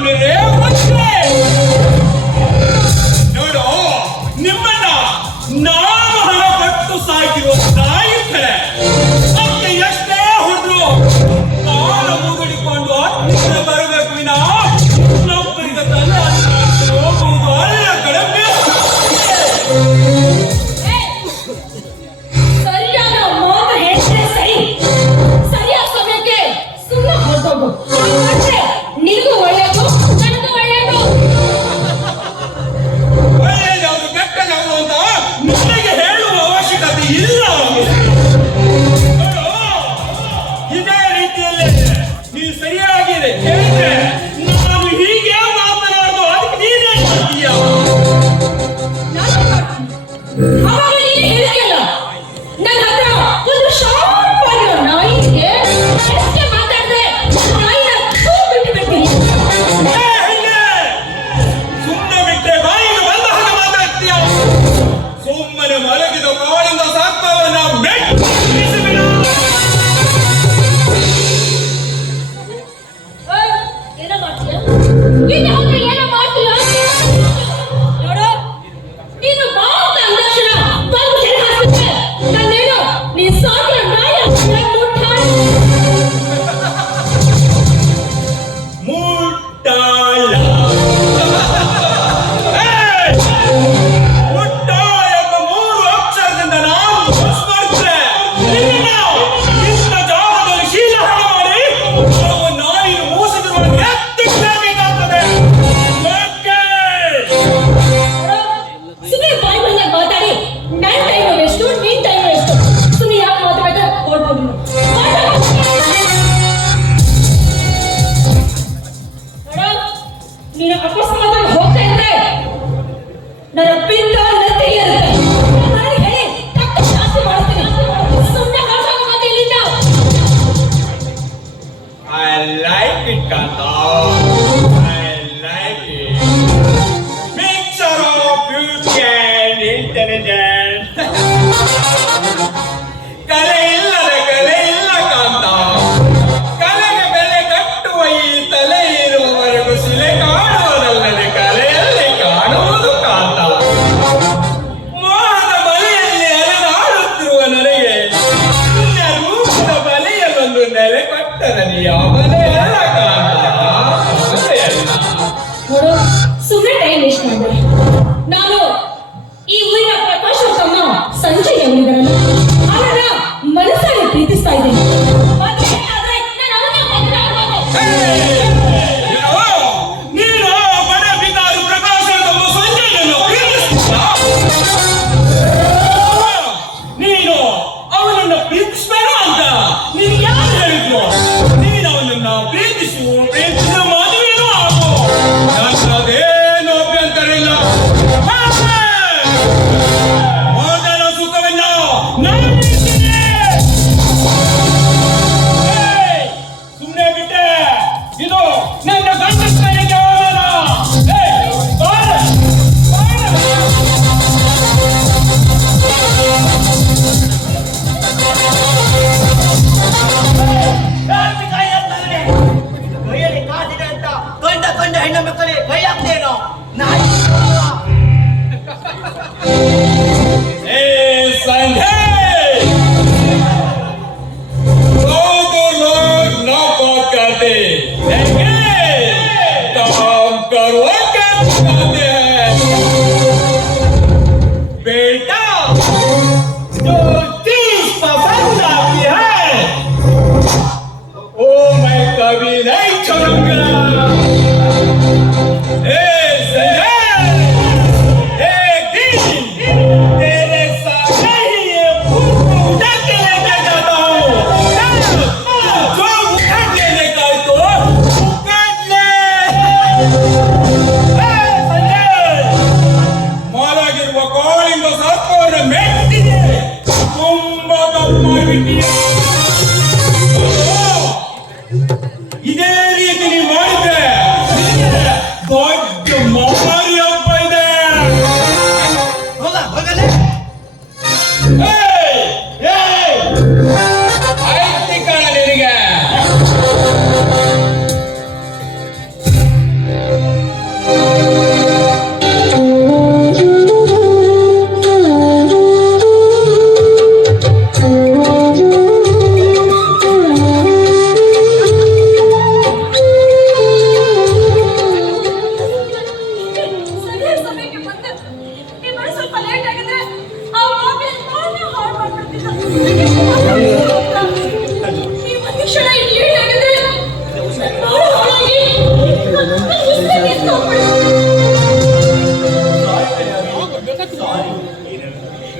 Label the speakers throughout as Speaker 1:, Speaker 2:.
Speaker 1: ಮಾಡಿರೇ ಮುಚ್ಚೆ ನೋಡು ನಿಮ್ಮನ್ನ ನಾವು ಹಣ ಕೊಟ್ಟು ಸಾಕಿರೋ ತಾಯಿ ಕಡೆ ಮತ್ತೆ ಎಷ್ಟೇ ಹೊಡೆದ್ರು ಕಾಲ ಮುಗಿಡಿಕೊಂಡು ನಿನ್ನೆ ಬರಬೇಕು ವಿನ ಇನ್ನೊಬ್ಬರಿಗೆ ತಲೆ ಹೋಗುವುದು ಅಲ್ಲ ಕಡೆ
Speaker 2: ಸರಿಯಾದ ಮಾತು ಹೇಳಿದ್ರೆ ಸರಿ ಸರಿಯಾದ ಸಮಯಕ್ಕೆ ಸುಮ್ಮನೆ ಹೊರಟೋಗು
Speaker 1: ಇದು ಸರಿಯಾಗಿದೆ.
Speaker 2: got.
Speaker 1: I like it.
Speaker 2: ಸುಮ್ಮನೆ ಟೈಮ್ ವೇಸ್ಟ್ ಮಾಡಿದೆ ನಾನು ಈ ಊರಿನ ಪ್ರಕಾಶೋತ್ತಮ ಸಂಜಯ್ ಎಂಬುದರನ್ನು ಅವರ ಮನಸ್ಸಾಗಿ ಪ್ರೀತಿಸ್ತಾ ಇದ್ದೇನೆ.
Speaker 1: ಇದು ನನ್ನ ಗಂಡಸ್ಕರಿಗೆ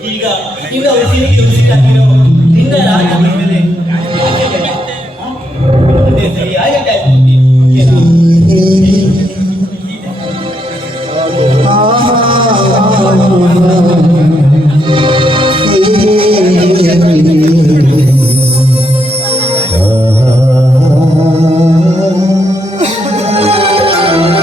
Speaker 3: ಈಗ ಈಗ ಉಸಿರಿಗೆ ರಾಜ ಸರಿ ಆಗಿದೆ